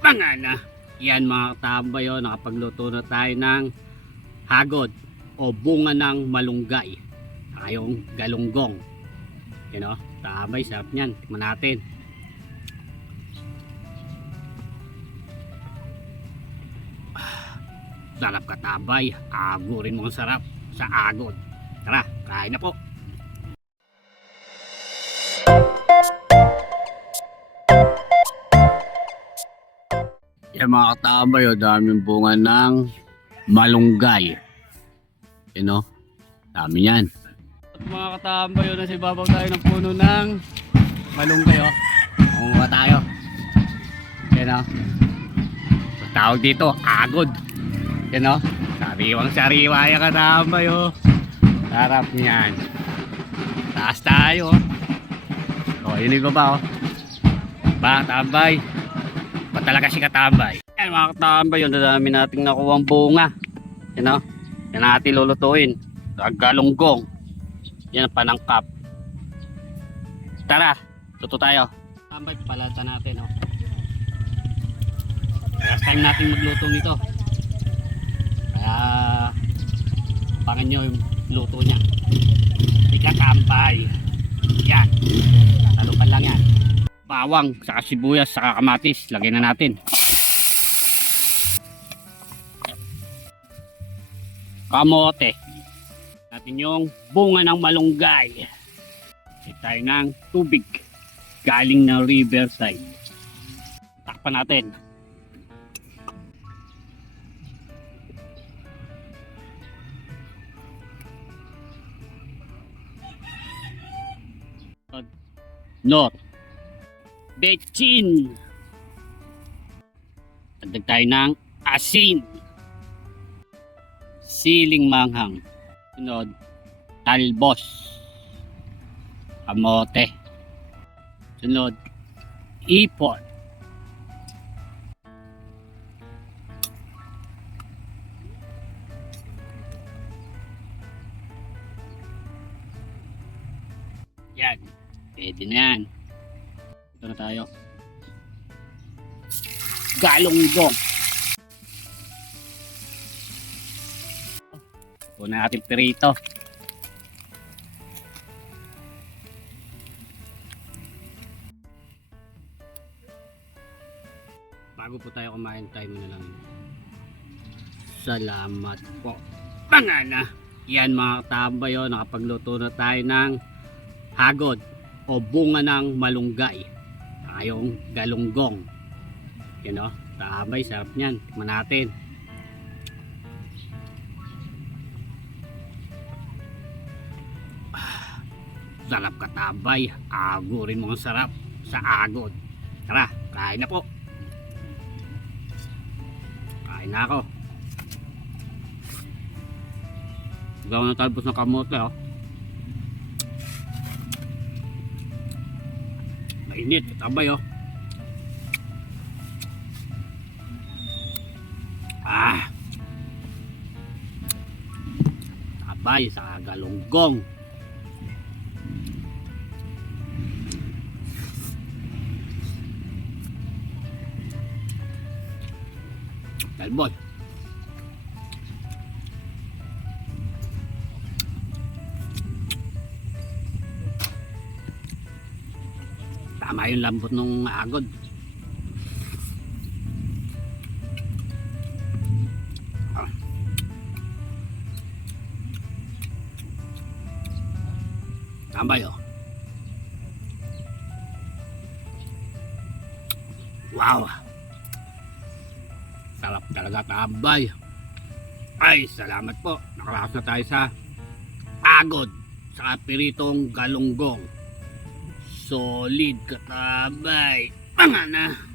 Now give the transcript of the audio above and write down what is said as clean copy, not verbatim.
Bangana. Yan mga katambay, nakapagluto na tayo ng hagod o bunga ng malunggay. Saka yung galunggong. Yan tambay, sarap niyan. Tikman natin. Sarap katambay. Agurin mo ang sarap sa agod. Tara, kain na po. Yan mga katambay, daming bunga ng malunggay. Dami yan. At mga katambay, nasa ibabaw tayo ng puno ng malunggay. Kumuha tayo. Yan tawag dito, agod. Sariwang sariwa yan katambay. Sarap niyan. Taas tayo. Yun yung baba. Ba, tambay. Pa talaga si katambay. Yan mga katambay, dami nating nakuha ang bunga. Yan natin lulutuin. Galunggong. Yan ang panangkap. Tara, tuto tayo. Katambay, palata natin. Last time natin magluto nito. Kaya pangin nyo yung luto nya. Katambay. Yan. Talupan lang yan. Bawang, saka sibuyas, saka kamatis. Lagay na natin. Kamote. Natin yung bunga ng malunggay. Kasi tayo ng tubig. Galing ng riverside. Takpan natin. Not. Bechin. Dagdag tayo ng asin. Siling manghang. Sunod, talbos. Kamote. Sunod, ipon. Yan. Pwede na yan. Ito na tayo. Galunggong. Ito na ating pirito. Bago po tayo kumain, tayo muna lang. Salamat po. Bangana. Yan mga katambay, nakapagluto na tayo ng hagod o bunga ng malunggay. Saka yung galunggong. Tambay, sarap niyan. Tikman natin. Sarap katambay. Agurin mo ang sarap sa agod. Tara, kain na po. Kain na ako. Gawa ng talbos ng kamote. Mainit, katambay. Tambay sa galunggong. Talbos. Tama yung lambot ng agod. Tambay. Wow. Sarap talaga tambay. Ay, salamat po. Nakaraos na tayo sa agod sa piritong galunggong. Solid katambay. Bangana.